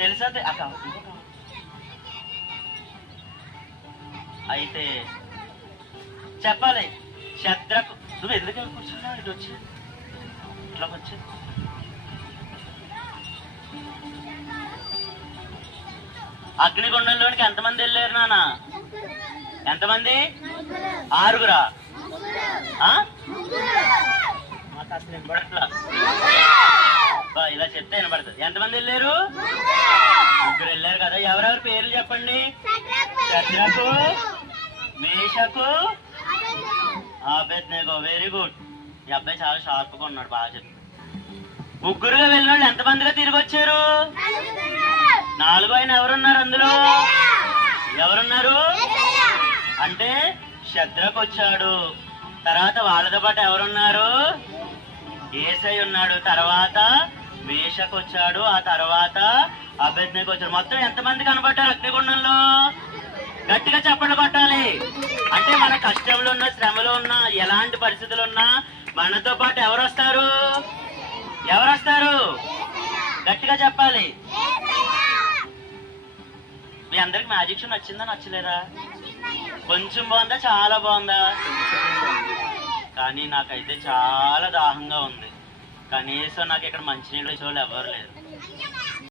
తెలుసా? అయితే చెప్పాలి. శద్రకు నువ్వు ఎందుకు కూర్చున్నావు? ఇటు వచ్చి ఇట్లా వచ్చి అగ్నిగుండంలోనికి ఎంతమంది వెళ్ళారు నాన్న? ఎంతమంది? 6గురా? అసలు వినపడట్లా. ఇలా చెప్తే వినపడుతుంది. ఎంతమంది వెళ్ళారు? 3 వెళ్ళారు కదా. ఎవరెవరు పేర్లు చెప్పండి. Shadrach, Meshach, Abednego. Very good. ఈ అబ్బాయి చాలా షార్ప్గా ఉన్నాడు. బాగా చెప్తాడు. 3గా వెళ్ళిన వాళ్ళు ఎంతమందిగా తిరిగి వచ్చారు? 4 ఆయన ఎవరున్నారు అందులో? ఎవరున్నారు అంటే శద్రకు వచ్చాడు. తర్వాత వాళ్ళతో పాటు ఎవరున్నారు? యేసై ఉన్నాడు. తర్వాత మేషకు వచ్చాడు. ఆ తర్వాత అబేద్నెగో వచ్చాడు. మొత్తం ఎంతమంది కనబడ్డారు అగ్నిగుండంలో? గట్టిగా చప్పట్లు కొట్టాలి. అంటే మన కష్టంలో ఉన్నా, శ్రమలో ఉన్నా, ఎలాంటి పరిస్థితులు ఉన్నా మనతో పాటు ఎవరు వస్తారు? ఎవరు వస్తారు? గట్టిగా చెప్పాలి. మీ అందరికి మ్యాజిక్ షో నచ్చిందా నచ్చలేదా? కొంచెం బాగుందా చాలా బాగుందా? కానీ నాకైతే చాలా దాహంగా ఉంది. కనీసం నాకు ఇక్కడ మంచినీళ్ళు వచ్చే వాళ్ళు ఎవరు లేరు.